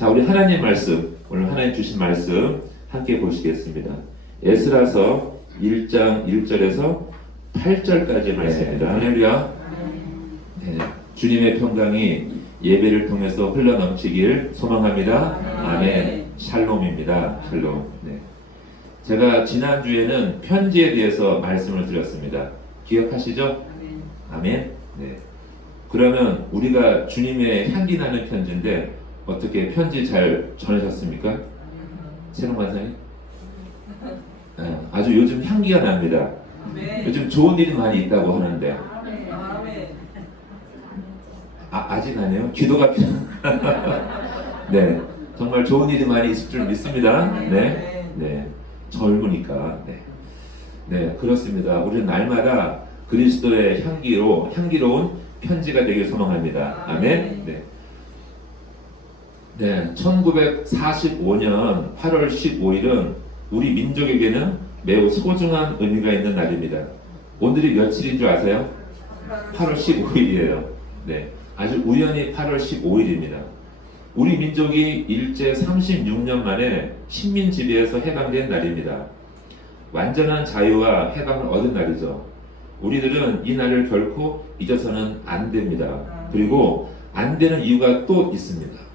자, 우리 하나님 말씀, 오늘 하나님 주신 말씀 함께 보시겠습니다. 에스라서 1장 1절에서 8절까지의 말씀입니다. 할렐루야. 네, 주님의 평강이 예배를 통해서 흘러넘치길 소망합니다. 아멘. 샬롬입니다. 샬롬. 네. 제가 지난주에는 편지에 대해서 말씀을 드렸습니다. 기억하시죠? 아멘. 네. 그러면 우리가 주님의 향기 나는 편지인데 어떻게 편지 잘 전하셨습니까? 새로운 관상이? 네, 아주 요즘 향기가 납니다. 요즘 좋은 일이 많이 있다고 하는데 아직 아니에요? 기도가 필요. 네, 정말 좋은 일이 많이 있을 줄 믿습니다. 네, 네, 젊으니까. 네, 네, 그렇습니다. 우리는 날마다 그리스도의 향기로운 편지가 되길 소망합니다. 아멘. 네. 네, 1945년 8월 15일은 우리 민족에게는 매우 소중한 의미가 있는 날입니다. 오늘이 며칠인 줄 아세요? 8월 15일이에요. 네, 아주 우연히 8월 15일입니다. 우리 민족이 일제 36년 만에 식민 지배에서 해방된 날입니다. 완전한 자유와 해방을 얻은 날이죠. 우리들은 이 날을 결코 잊어서는 안 됩니다. 그리고 안 되는 이유가 또 있습니다.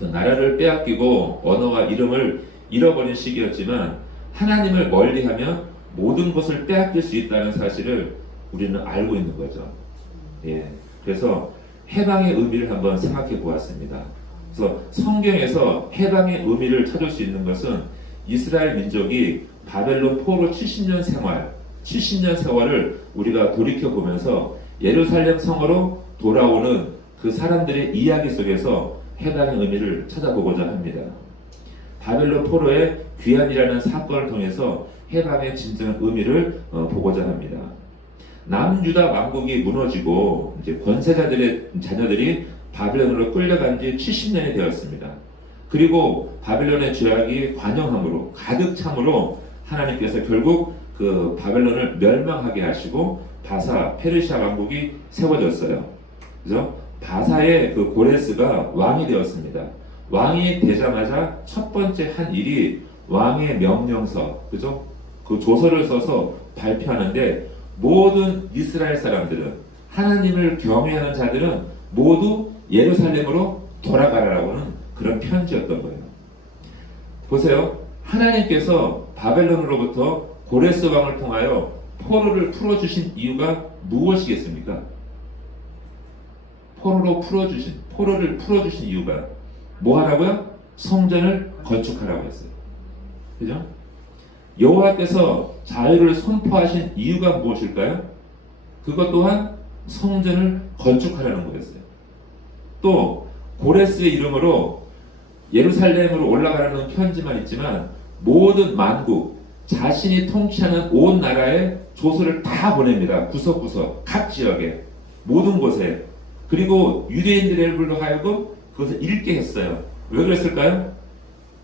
나라를 빼앗기고 언어와 이름을 잃어버린 시기였지만 하나님을 멀리하면 모든 것을 빼앗길 수 있다는 사실을 우리는 알고 있는 거죠. 예, 그래서 해방의 의미를 한번 생각해 보았습니다. 그래서 성경에서 해방의 의미를 찾을 수 있는 것은 이스라엘 민족이 바벨론 포로 70년 세월을 우리가 돌이켜 보면서 예루살렘 성으로 돌아오는 그 사람들의 이야기 속에서 해방의 의미를 찾아보고자 합니다. 바벨론 포로의 귀환이라는 사건을 통해서 해방의 진정한 의미를 보고자 합니다. 남유다 왕국이 무너지고 이제 권세자들의 자녀들이 바벨론으로 끌려간 지 70년이 되었습니다. 그리고 바벨론의 죄악이 관영함으로 가득 참으로 하나님께서 결국 그 바벨론을 멸망하게 하시고 바사 페르시아 왕국이 세워졌어요. 그래서 바사의 그 고레스가 왕이 되었습니다. 왕이 되자마자 첫 번째 한 일이 왕의 명령서, 그죠? 그 조서를 써서 발표하는데 모든 이스라엘 사람들은 하나님을 경외하는 자들은 모두 예루살렘으로 돌아가라라고는 그런 편지였던 거예요. 보세요. 하나님께서 바벨론으로부터 고레스 왕을 통하여 포로를 풀어주신 이유가 무엇이겠습니까? 포로를 풀어주신 이유가 뭐 하라고요? 성전을 건축하라고 했어요. 그죠? 여호와께서 자유를 선포하신 이유가 무엇일까요? 그것 또한 성전을 건축하라는 거였어요. 또 고레스의 이름으로 예루살렘으로 올라가라는 편지만 있지만 모든 만국, 자신이 통치하는 온 나라에 조서를 다 보냅니다. 구석구석, 각 지역에, 모든 곳에. 그리고 유대인들을 불러 하여금 그것을 읽게 했어요. 왜 그랬을까요?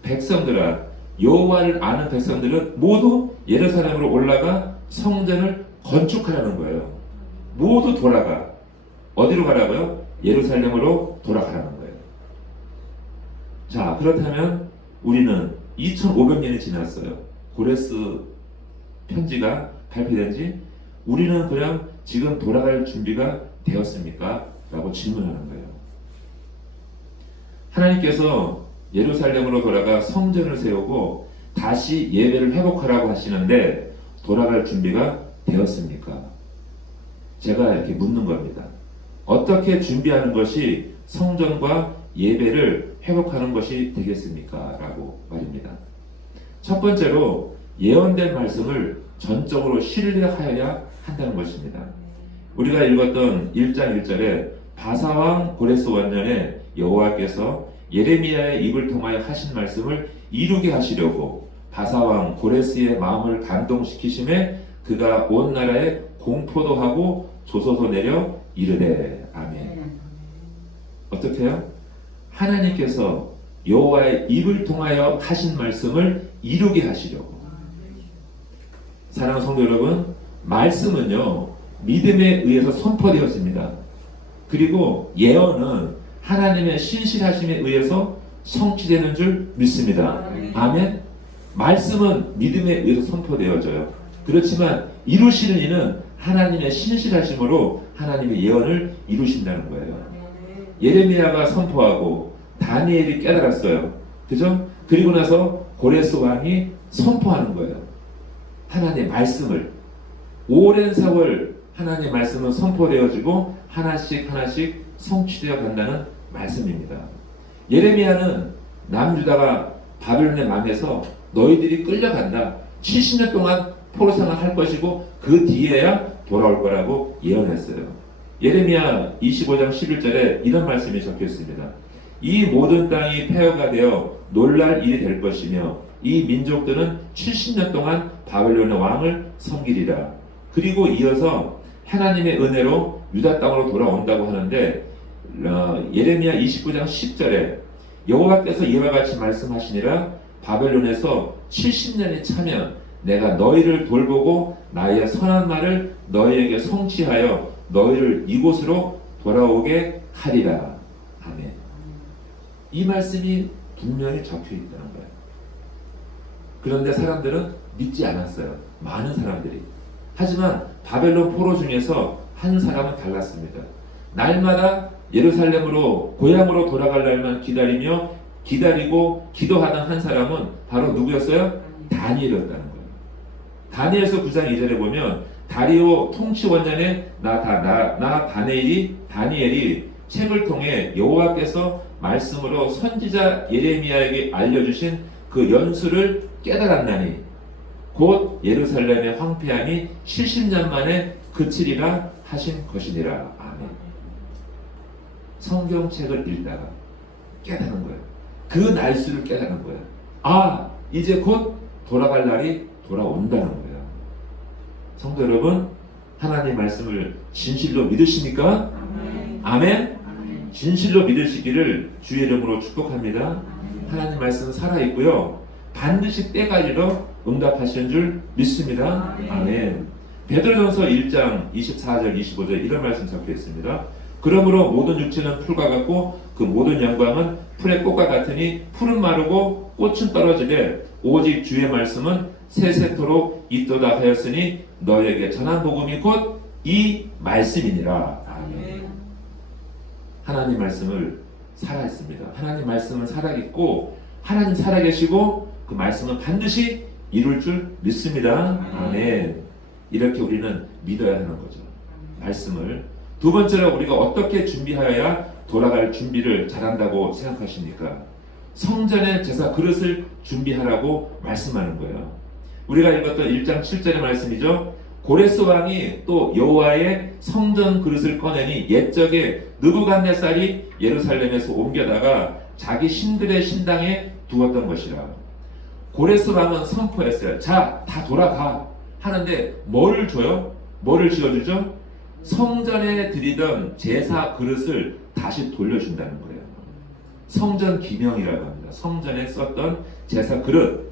백성들아, 여호와를 아는 백성들은 모두 예루살렘으로 올라가 성전을 건축하라는 거예요. 모두 돌아가. 어디로 가라고요? 예루살렘으로 돌아가라는 거예요. 자, 그렇다면 우리는 2500년이 지났어요. 고레스 편지가 발표된 지. 우리는 그냥 지금 돌아갈 준비가 되었습니까? 라고 질문하는 거예요. 하나님께서 예루살렘으로 돌아가 성전을 세우고 다시 예배를 회복하라고 하시는데 돌아갈 준비가 되었습니까? 제가 이렇게 묻는 겁니다. 어떻게 준비하는 것이 성전과 예배를 회복하는 것이 되겠습니까? 라고 말입니다. 첫 번째로 예언된 말씀을 전적으로 신뢰하여야 한다는 것입니다. 우리가 읽었던 1장 1절에 바사왕 고레스 원년에 여호와께서 예레미야의 입을 통하여 하신 말씀을 이루게 하시려고 바사왕 고레스의 마음을 감동시키심에 그가 온 나라에 공포도 하고 조서도 내려 이르되 아멘. 어떻게 해요? 하나님께서 여호와의 입을 통하여 하신 말씀을 이루게 하시려고. 사랑하는 성도 여러분, 말씀은요 믿음에 의해서 선포되었습니다. 그리고 예언은 하나님의 신실하심에 의해서 성취되는 줄 믿습니다. 아멘. 말씀은 믿음에 의해서 선포되어져요. 그렇지만 이루시는 이는 하나님의 신실하심으로 하나님의 예언을 이루신다는 거예요. 예레미야가 선포하고 다니엘이 깨달았어요. 그죠? 그리고 나서 고레스 왕이 선포하는 거예요. 하나님의 말씀을. 오랜 세월 하나님의 말씀은 선포되어지고 하나씩 하나씩 성취되어 간다는 말씀입니다. 예레미야는 남유다가 바벨론의 망해서 너희들이 끌려간다. 70년 동안 포로생활 할 것이고 그 뒤에야 돌아올 거라고 예언했어요. 예레미야 25장 11절에 이런 말씀이 적혀 있습니다. 이 모든 땅이 폐허가 되어 놀랄 일이 될 것이며 이 민족들은 70년 동안 바벨론의 왕을 섬기리라. 그리고 이어서 하나님의 은혜로 유다 땅으로 돌아온다고 하는데 예레미야 29장 10절에 여호와께서 이와 같이 말씀하시니라. 바벨론에서 70년이 차면 내가 너희를 돌보고 나의 선한 말을 너희에게 성취하여 너희를 이곳으로 돌아오게 하리라. 아멘. 이 말씀이 분명히 적혀 있다는 거예요. 그런데 사람들은 믿지 않았어요. 많은 사람들이. 하지만 바벨론 포로 중에서 한 사람은 달랐습니다. 날마다 예루살렘으로 고향으로 돌아갈 날만 기다리고 기도하는 한 사람은 바로 누구였어요? 다니엘이었다는 거예요. 다니엘서 9장 2절에 보면 다리오 통치 원년에 다니엘이 책을 통해 여호와께서 말씀으로 선지자 예레미야에게 알려주신 그 연수를 깨달았나니 곧 예루살렘의 황폐함이 70년 만에 그치리라 하신 것이니라. 아멘. 성경책을 읽다가 깨달은 거예요. 그 날수를 깨달은 거예요. 아, 이제 곧 돌아갈 날이 돌아온다는 거예요. 성도 여러분, 하나님 말씀을 진실로 믿으십니까? 아멘. 진실로 믿으시기를 주의 이름으로 축복합니다. 하나님 말씀은 살아있고요. 반드시 때가 이르러 응답하시는 줄 믿습니다. 아멘. 베드로전서 1장 24절 25절 이런 말씀 적혀 있습니다. 그러므로 모든 육체는 풀과 같고 그 모든 영광은 풀의 꽃과 같으니 풀은 마르고 꽃은 떨어지되 오직 주의 말씀은 세세토록 있도다 하였으니 너에게 전한 복음이 곧 이 말씀이니라. 아멘. 하나님 말씀을 살아있습니다. 하나님 말씀은 살아있고 하나님 살아계시고 그 말씀은 반드시 이룰 줄 믿습니다. 아멘. 이렇게 우리는 믿어야 하는 거죠. 말씀을. 두 번째로 우리가 어떻게 준비하여야 돌아갈 준비를 잘한다고 생각하십니까? 성전의 제사 그릇을 준비하라고 말씀하는 거예요. 우리가 읽었던 1장 7절의 말씀이죠. 고레스 왕이 또 여호와의 성전 그릇을 꺼내니 옛적에 느부갓네살이 예루살렘에서 옮겨다가 자기 신들의 신당에 두었던 것이라. 고레스 왕은 선포했어요. 자, 다 돌아가 하는데 뭐를 줘요? 뭐를 지어주죠? 성전에 드리던 제사 그릇을 다시 돌려준다는 거예요. 성전 기명이라고 합니다. 성전에 썼던 제사 그릇.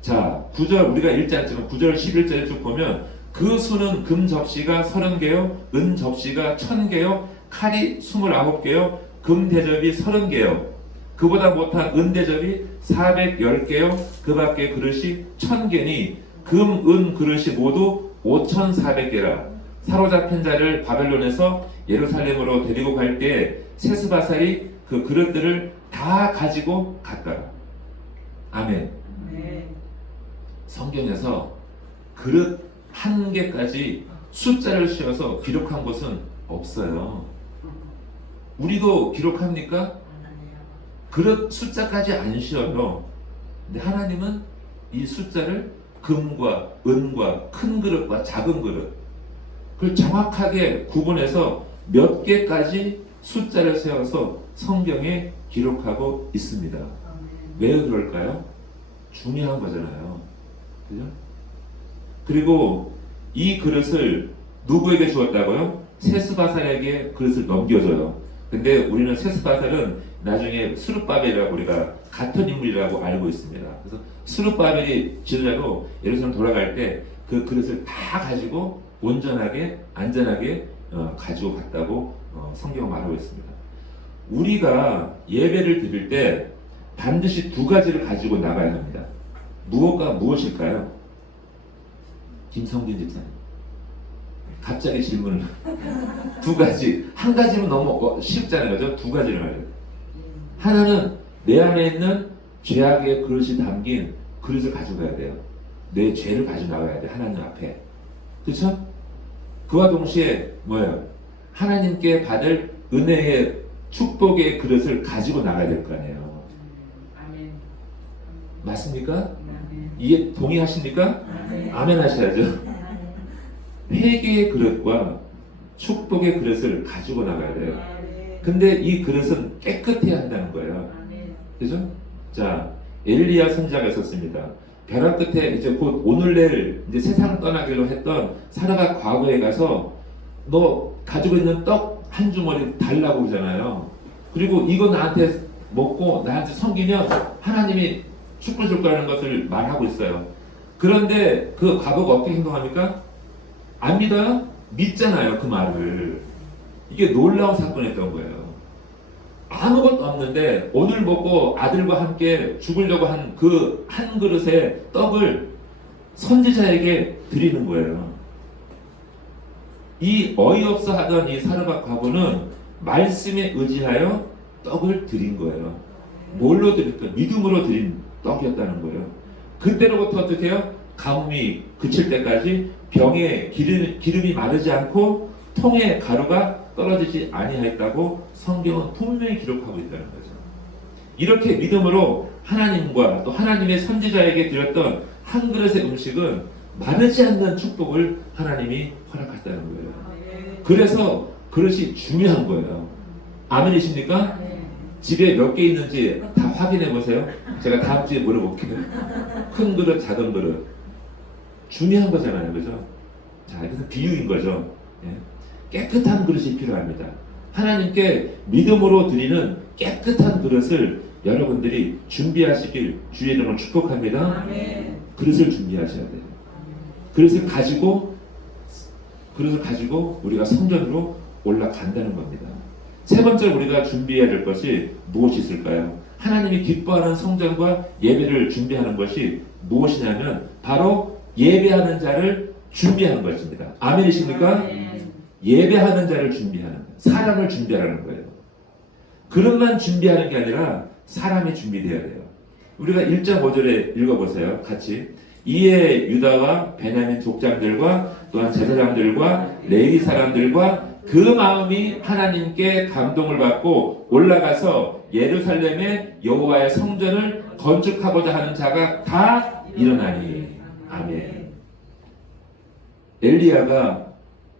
자, 9절 우리가 읽지 않지만 9절 11절에 쭉 보면 그 수는 금 접시가 30개요, 은 접시가 1000개요, 칼이 29개요, 금 대접이 30개요. 그보다 못한 은 대접이 410개요, 그 밖에 그릇이 1000개니 금, 은 그릇이 모두 5400개라. 사로잡힌 자를 바벨론에서 예루살렘으로 데리고 갈 때 세스바살이 그 그릇들을 다 가지고 갔더라. 아멘. 성경에서 그릇 한 개까지 숫자를 씌워서 기록한 곳은 없어요. 우리도 기록합니까? 그릇 숫자까지 안 씌워요. 근데 하나님은 이 숫자를 금과 은과 큰 그릇과 작은 그릇 그걸 정확하게 구분해서 몇 개까지 숫자를 세워서 성경에 기록하고 있습니다. 왜 그럴까요? 중요한 거잖아요. 그죠? 그리고 이 그릇을 누구에게 주었다고요? 세스바살에게 그릇을 넘겨줘요. 근데 우리는 세스바살은 나중에 스룹바벨이라고 우리가 같은 인물이라고 알고 있습니다. 그래서 스룹바벨이 지도자로 예루살렘 돌아갈 때 그 그릇을 다 가지고 온전하게 안전하게 가지고 갔다고 성경은 말하고 있습니다. 우리가 예배를 드릴 때 반드시 두 가지를 가지고 나가야 합니다. 무엇과 무엇일까요? 김성진 집사님. 갑자기 질문을. 두 가지. 한 가지면 너무 쉽잖아요. 그죠? 두 가지를 말해요. 하나는 내 안에 있는 죄악의 그릇이 담긴 그릇을 가져가야 돼요. 내 죄를 가지고 나가야 돼. 하나님 앞에. 그렇죠? 그와 동시에 뭐예요? 하나님께 받을 은혜의 축복의 그릇을 가지고 나가야 될 거 아니에요. 아멘. 맞습니까? 아멘. 이게 동의하십니까? 아멘. 아멘 하셔야죠. 회개의 그릇과 축복의 그릇을 가지고 나가야 돼요. 근데 이 그릇은 깨끗해야 한다는 거예요. 아멘. 그죠? 자, 엘리야 선지자가 있었습니다. 벼랑 끝에 이제 곧 오늘 내일 이제 세상 떠나기로 했던 사라가 과거에 가서 너 가지고 있는 떡 한 주머니 달라고 그러잖아요. 그리고 이거 나한테 먹고 나한테 섬기면 하나님이 축복 줄 거라는 것을 말하고 있어요. 그런데 그 과거가 어떻게 행동합니까? 안 믿어요? 믿잖아요, 그 말을. 이게 놀라운 사건이었던 거예요. 아무것도 없는데 오늘 먹고 아들과 함께 죽으려고 한 그 한 그릇의 떡을 선지자에게 드리는 거예요. 이 어이없어 하던 이 사르밧 과부는 말씀에 의지하여 떡을 드린 거예요. 뭘로 드릴까? 믿음으로 드린 떡이었다는 거예요. 그때로부터 어떻게 해요? 가뭄이 그칠 때까지 병에 기름이 마르지 않고 통에 가루가 떨어지지 아니하였다고 성경은 분명히 기록하고 있다는 거죠. 이렇게 믿음으로 하나님과 또 하나님의 선지자에게 드렸던 한 그릇의 음식은 마르지 않는 축복을 하나님이 허락했다는 거예요. 그래서 그릇이 중요한 거예요. 아멘이십니까? 집에 몇 개 있는지 다 확인해 보세요. 제가 다음 주에 물어볼게요. 큰 그릇, 작은 그릇. 중요한 거잖아요. 그죠? 자, 이것은 비유인 거죠. 예. 깨끗한 그릇이 필요합니다. 하나님께 믿음으로 드리는 깨끗한 그릇을 여러분들이 준비하시길 주의 이름으로 축복합니다. 아멘. 그릇을 준비하셔야 돼요. 그릇을 가지고 우리가 성전으로 올라간다는 겁니다. 세 번째로 우리가 준비해야 될 것이 무엇이 있을까요? 하나님이 기뻐하는 성전과 예배를 준비하는 것이 무엇이냐면 바로 예배하는 자를 준비하는 것입니다. 아멘이십니까? 아멘. 예배하는 자를 준비하는 거예요. 사람을 준비하라는 거예요. 그릇만 준비하는 게 아니라 사람이 준비되어야 돼요. 우리가 1장 5절에 읽어보세요. 같이. 이에 유다와 베냐민 족장들과 또한 제사장들과 레위 사람들과 그 마음이 하나님께 감동을 받고 올라가서 예루살렘의 여호와의 성전을 건축하고자 하는 자가 다 일어나니. 아멘. 엘리야가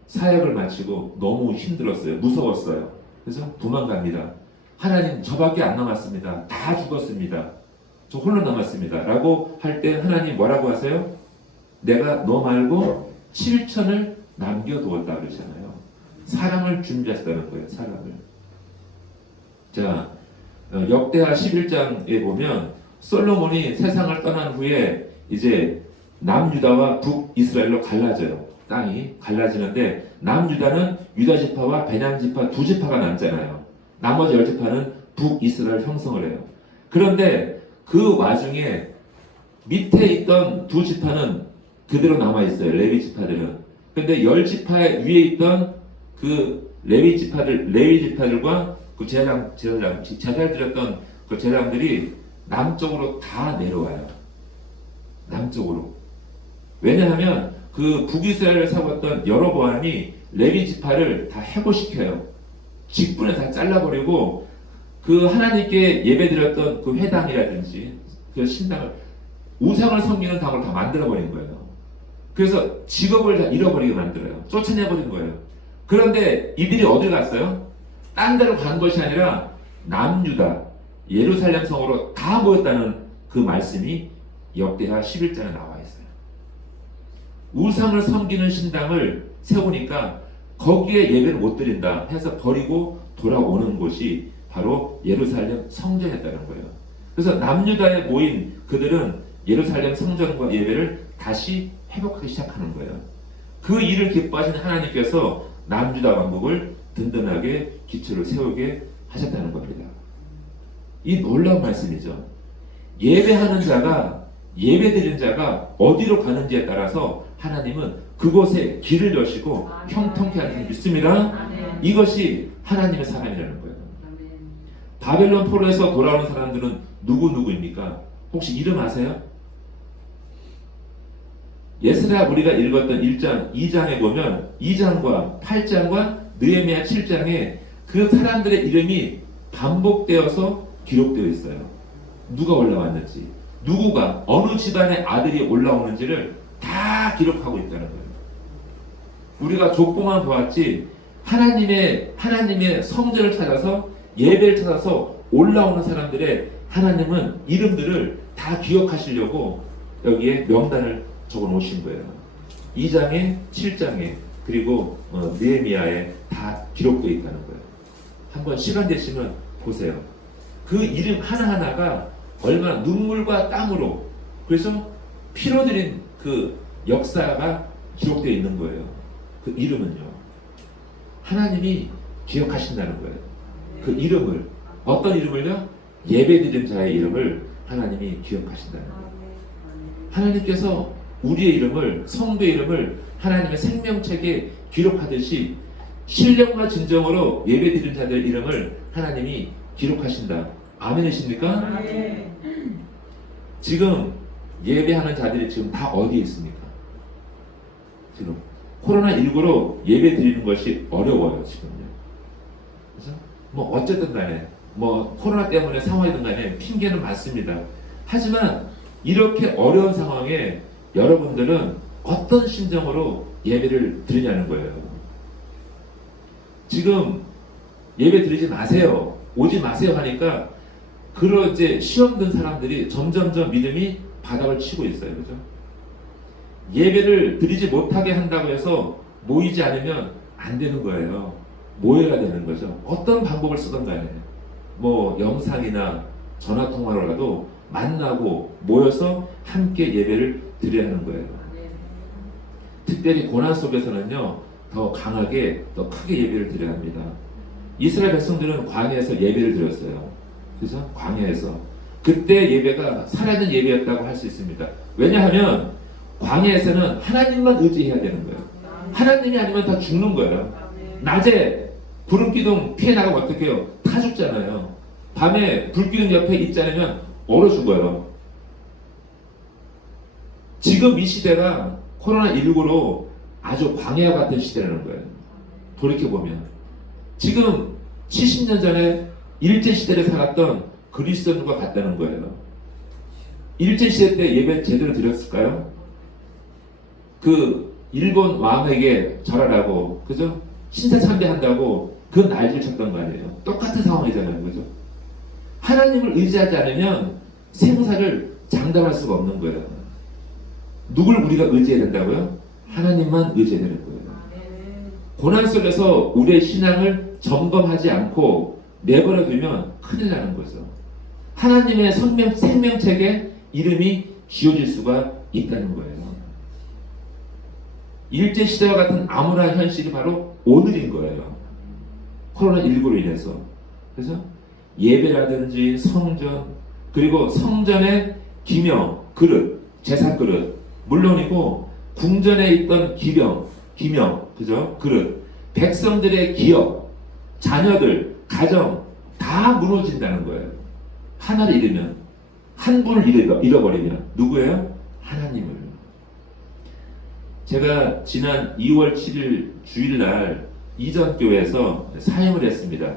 사역을 마치고 너무 힘들었어요. 무서웠어요. 그래서 도망갑니다. 하나님, 저밖에 안 남았습니다. 다 죽었습니다. 저 홀로 남았습니다. 라고 할 때 하나님 뭐라고 하세요? 내가 너 말고 7천을 남겨두었다 그러잖아요. 사람을 준비하셨다는 거예요. 사람을. 자, 역대하 11장에 보면 솔로몬이 세상을 떠난 후에 이제 남유다와 북이스라엘로 갈라져요. 땅이 갈라지는데 남유다는 유다 지파와 베냐민 지파 두 지파가 남잖아요. 나머지 10지파는 북이스라엘 형성을 해요. 그런데 그 와중에 밑에 있던 두 지파는 그대로 남아있어요. 레위 지파들은. 근데 10지파 위에 있던 그 레위 지파들과 그 제사장 제사를 드렸던 그 제사장들이 남쪽으로 다 내려와요. 남쪽으로. 왜냐하면 그 북이스라엘을 살았던 여로보암이 레위 지파를 다 해고시켜요. 직분에 다 잘라버리고 그 하나님께 예배드렸던 그 회당이라든지 그 신당을 우상을 섬기는 당을 다 만들어버린 거예요. 그래서 직업을 다 잃어버리게 만들어요. 쫓아내버린 거예요. 그런데 이들이 어디 갔어요? 딴 데로 간 것이 아니라 남유다, 예루살렘 성으로 다 모였다는 그 말씀이 역대하 11장에 나와 있어요. 우상을 섬기는 신당을 세우니까 거기에 예배를 못 드린다 해서 버리고 돌아오는 곳이 바로 예루살렘 성전이었다는 거예요. 그래서 남유다에 모인 그들은 예루살렘 성전과 예배를 다시 회복하기 시작하는 거예요. 그 일을 기뻐하신 하나님께서 남유다 왕국을 든든하게 기초를 세우게 하셨다는 겁니다. 이 놀라운 말씀이죠. 예배하는 자가, 예배드리는 자가 어디로 가는지에 따라서 하나님은 그곳에 길을 여시고 형통케 하는 줄 믿습니다. 이것이 하나님의 사랑이라는 거예요. 바벨론 포로에서 돌아오는 사람들은 누구입니까? 혹시 이름 아세요? 예스라 우리가 읽었던 1장, 2장에 보면 2장과 8장과 느헤미야 7장에 그 사람들의 이름이 반복되어서 기록되어 있어요. 누가 올라왔는지, 누구가 어느 집안의 아들이 올라오는지를 다 기록하고 있다는 거예요. 우리가 족보만 보았지 하나님의 성전을 찾아서 예배를 찾아서 올라오는 사람들의 하나님은 이름들을 다 기억하시려고 여기에 명단을 적어 놓으신 거예요. 2장에 7장에 그리고 느헤미야에 다 기록되어 있다는 거예요. 한번 시간 되시면 보세요. 그 이름 하나하나가 얼마나 눈물과 땀으로, 그래서 피로 들인 그 역사가 기록되어 있는 거예요. 그 이름은요, 하나님이 기억하신다는 거예요. 그 이름을, 어떤 이름을요? 예배드린 자의 이름을 하나님이 기억하신다는 거예요. 하나님께서 우리의 이름을, 성도의 이름을 하나님의 생명책에 기록하듯이 신령과 진정으로 예배드린 자들의 이름을 하나님이 기록하신다. 아멘이십니까? 네. 지금 예배하는 자들이 지금 다 어디에 있습니까? 지금 코로나19로 예배 드리는 것이 어려워요, 지금요. 그래서 뭐 어쨌든 간에 뭐 코로나 때문에 상황이든 간에 핑계는 많습니다. 하지만 이렇게 어려운 상황에 여러분들은 어떤 심정으로 예배를 드리냐는 거예요. 지금 예배 드리지 마세요, 오지 마세요 하니까 그런 이제 시험 든 사람들이 점점점 믿음이 바닥을 치고 있어요. 그죠? 예배를 드리지 못하게 한다고 해서 모이지 않으면 안 되는 거예요. 모여야 되는 거죠. 어떤 방법을 쓰든 간에 뭐 영상이나 전화통화로라도 만나고 모여서 함께 예배를 드려야 하는 거예요. 특별히 고난 속에서는요, 더 강하게, 더 크게 예배를 드려야 합니다. 이스라엘 백성들은 광야에서 예배를 드렸어요. 그죠? 광야에서. 그때 예배가 살아있는 예배였다고 할 수 있습니다. 왜냐하면 광야에서는 하나님만 의지해야 되는 거예요. 하나님이 아니면 다 죽는 거예요. 낮에 구름기둥 피해 나가면 어떻게 해요? 다 죽잖아요. 밤에 불기둥 옆에 있지 않으면 얼어 죽어요. 지금 이 시대가 코로나19로 아주 광야 같은 시대라는 거예요. 돌이켜보면 지금 70년 전에 일제시대를 살았던 그리스도인과 같다는 거예요. 일제시대 때 예배 제대로 드렸을까요? 그 일본 왕에게 절하라고, 그죠? 신사참배한다고 그 난리를 쳤던 거 아니에요. 똑같은 상황이잖아요. 그죠? 하나님을 의지하지 않으면 생사를 장담할 수가 없는 거예요. 누굴 우리가 의지해야 된다고요? 하나님만 의지해야 되는 거예요. 고난 속에서 우리의 신앙을 점검하지 않고 내버려 두면 큰일 나는 거죠. 하나님의 생명책에 이름이 지어질 수가 있다는 거예요. 일제시대와 같은 암울한 현실이 바로 오늘인 거예요. 코로나19로 인해서. 그래서 예배라든지 성전, 그리고 성전의 기명, 그릇, 제사 그릇, 물론이고 궁전에 있던 기명, 그죠? 그릇, 백성들의 기업, 자녀들, 가정 다 무너진다는 거예요. 하나를 잃으면, 한 분을 잃어버리면 누구예요? 하나님을. 제가 지난 2월 7일 주일날 이전교회에서 사임을 했습니다.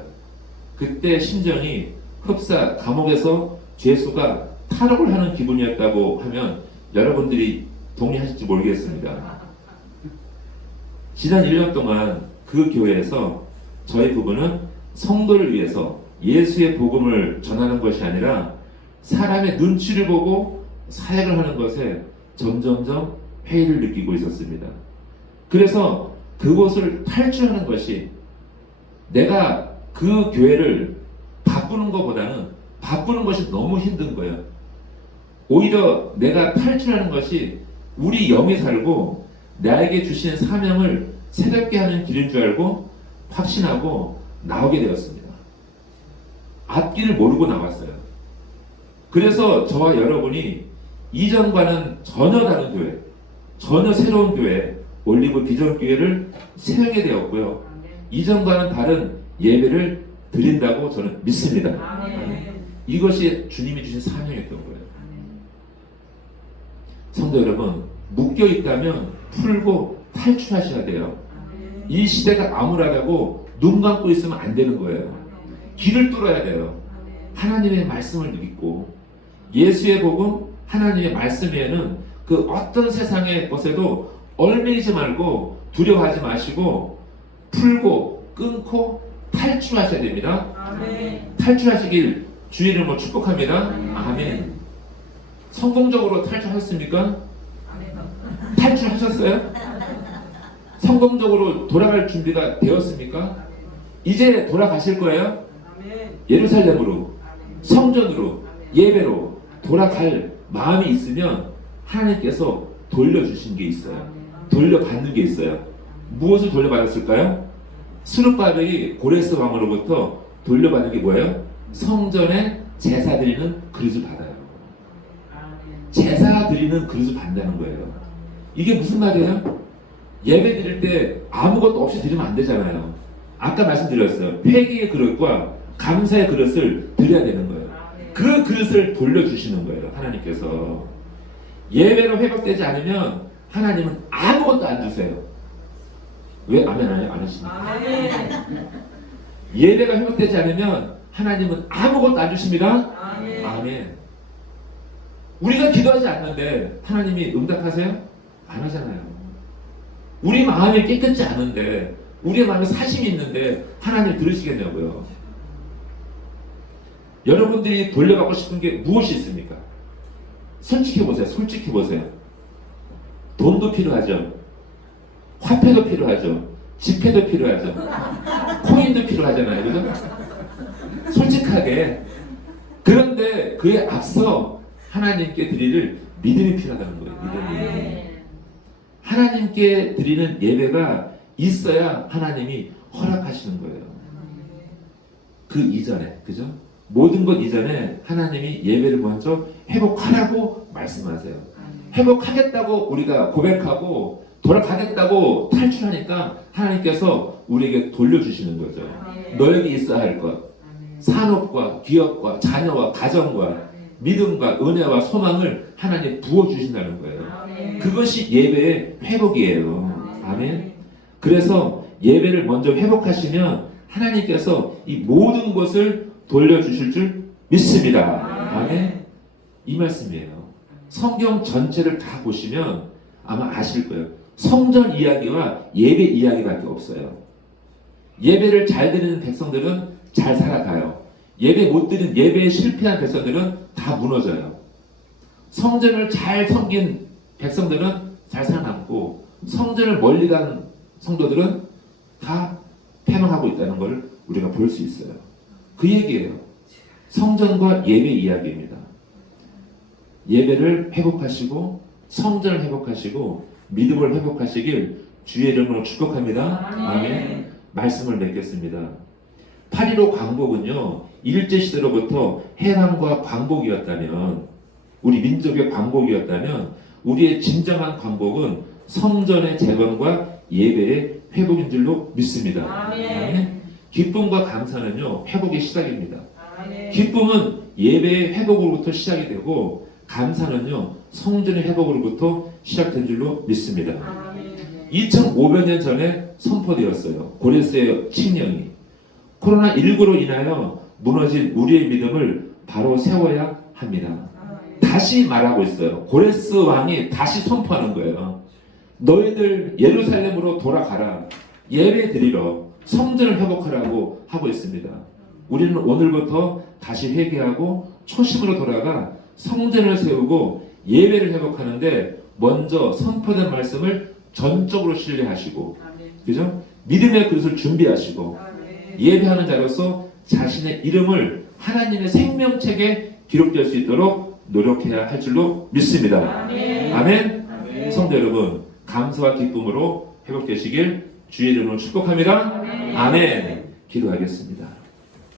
그때 심정이 흡사 감옥에서 죄수가 탈옥을 하는 기분이었다고 하면 여러분들이 동의하실지 모르겠습니다. 지난 1년 동안 그 교회에서 저희 부부는 성도를 위해서 예수의 복음을 전하는 것이 아니라 사람의 눈치를 보고 사역을 하는 것에 점점점 회의를 느끼고 있었습니다. 그래서 그곳을 탈출하는 것이, 내가 그 교회를 바꾸는 것보다는 바꾸는 것이 너무 힘든 거예요. 오히려 내가 탈출하는 것이 우리 영이 살고 나에게 주신 사명을 새롭게 하는 길인 줄 알고 확신하고 나오게 되었습니다. 앞길을 모르고 나왔어요. 그래서 저와 여러분이 이전과는 전혀 다른 교회, 전혀 새로운 교회, 올리브 비전 교회를 세우게 되었고요. 이전과는 다른 예배를 드린다고 저는 믿습니다. 이것이 주님이 주신 사명이었던 거예요. 성도 여러분, 묶여 있다면 풀고 탈출하셔야 돼요. 이 시대가 암울하다고 눈 감고 있으면 안 되는 거예요. 길을 뚫어야 돼요. 하나님의 말씀을 믿고 예수의 복음, 하나님의 말씀에는 그 어떤 세상의 것에도 얽매이지 말고 두려워하지 마시고 풀고 끊고 탈출하셔야 됩니다. 탈출하시길 주의 이름으로 축복합니다. 아멘. 성공적으로 탈출하셨습니까? 탈출하셨어요? 성공적으로 돌아갈 준비가 되었습니까? 이제 돌아가실 거예요? 예루살렘으로, 성전으로, 예배로 돌아갈 마음이 있으면 하나님께서 돌려주신 게 있어요. 돌려받는 게 있어요. 무엇을 돌려받았을까요? 스룹바벨이 고레스 왕으로부터 돌려받는 게 뭐예요? 성전에 제사 드리는 그릇을 받아요. 제사 드리는 그릇을 받는다는 거예요. 이게 무슨 말이에요? 예배 드릴 때 아무것도 없이 드리면 안 되잖아요. 아까 말씀드렸어요. 회개의 그릇과 감사의 그릇을 드려야 되는 거예요. 그 그릇을 돌려주시는 거예요. 하나님께서. 예배로 회복되지 않으면 하나님은 아무것도 안 주세요. 왜 아멘 안 하십니까? 예배가 회복되지 않으면 하나님은 아무것도 안 주십니다. 아멘. 우리가 기도하지 않는데 하나님이 응답하세요? 안 하잖아요. 우리 마음이 깨끗지 않은데, 우리 마음에 사심이 있는데 하나님 들으시겠냐고요. 여러분들이 돌려받고 싶은 게 무엇이 있습니까? 솔직히 보세요. 솔직히 보세요. 돈도 필요하죠. 화폐도 필요하죠. 지폐도 필요하죠. 코인도 필요하잖아요. 그죠? 솔직하게. 그런데 그에 앞서 하나님께 드릴 믿음이 필요하다는 거예요. 믿음이. 하나님께 드리는 예배가 있어야 하나님이 허락하시는 거예요. 그 이전에, 그죠? 모든 것 이전에 하나님이 예배를 먼저 회복하라고 말씀하세요. 회복하겠다고 우리가 고백하고 돌아가겠다고 탈출하니까 하나님께서 우리에게 돌려주시는 거죠. 너에게 있어야 할 것, 산업과 기업과 자녀와 가정과 믿음과 은혜와 소망을 하나님 부어주신다는 거예요. 그것이 예배의 회복이에요. 아멘. 그래서 예배를 먼저 회복하시면 하나님께서 이 모든 것을 돌려주실 줄 믿습니다. 아멘. 이 말씀이에요. 성경 전체를 다 보시면 아마 아실 거예요. 성전 이야기와 예배 이야기밖에 없어요. 예배를 잘 드리는 백성들은 잘 살아가요. 예배 못 드린, 예배에 실패한 백성들은 다 무너져요. 성전을 잘 섬긴 백성들은 잘 살아남고, 성전을 멀리 간 성도들은 다 패망하고 있다는 것을 우리가 볼 수 있어요. 그 얘기예요. 성전과 예배 이야기입니다. 예배를 회복하시고 성전을 회복하시고 믿음을 회복하시길 주의 이름으로 축복합니다. 아멘. 말씀을 맺겠습니다. 8.15 광복은요, 일제시대로부터 해방과 광복이었다면, 우리 민족의 광복이었다면, 우리의 진정한 광복은 성전의 재건과 예배의 회복인 줄로 믿습니다. 아멘. 기쁨과 감사는요, 회복의 시작입니다. 아멘. 기쁨은 예배의 회복으로부터 시작이 되고, 감사는요, 성전의 회복으로부터 시작된 줄로 믿습니다. 아멘. 2500년 전에 선포되었어요. 고레스의 칙령이. 코로나19로 인하여 무너진 우리의 믿음을 바로 세워야 합니다. 다시 말하고 있어요. 고레스 왕이 다시 선포하는 거예요. 너희들 예루살렘으로 돌아가라. 예배 드리러 성전을 회복하라고 하고 있습니다. 우리는 오늘부터 다시 회개하고 초심으로 돌아가 성전을 세우고 예배를 회복하는데 먼저 선포된 말씀을 전적으로 신뢰하시고, 그죠? 믿음의 그릇을 준비하시고 예배하는 자로서 자신의 이름을 하나님의 생명책에 기록될 수 있도록 노력해야 할 줄로 믿습니다. 아멘. 아멘. 아멘. 성도 여러분, 감사와 기쁨으로 회복되시길 주의 이름으로 축복합니다. 아멘. 아멘. 기도하겠습니다.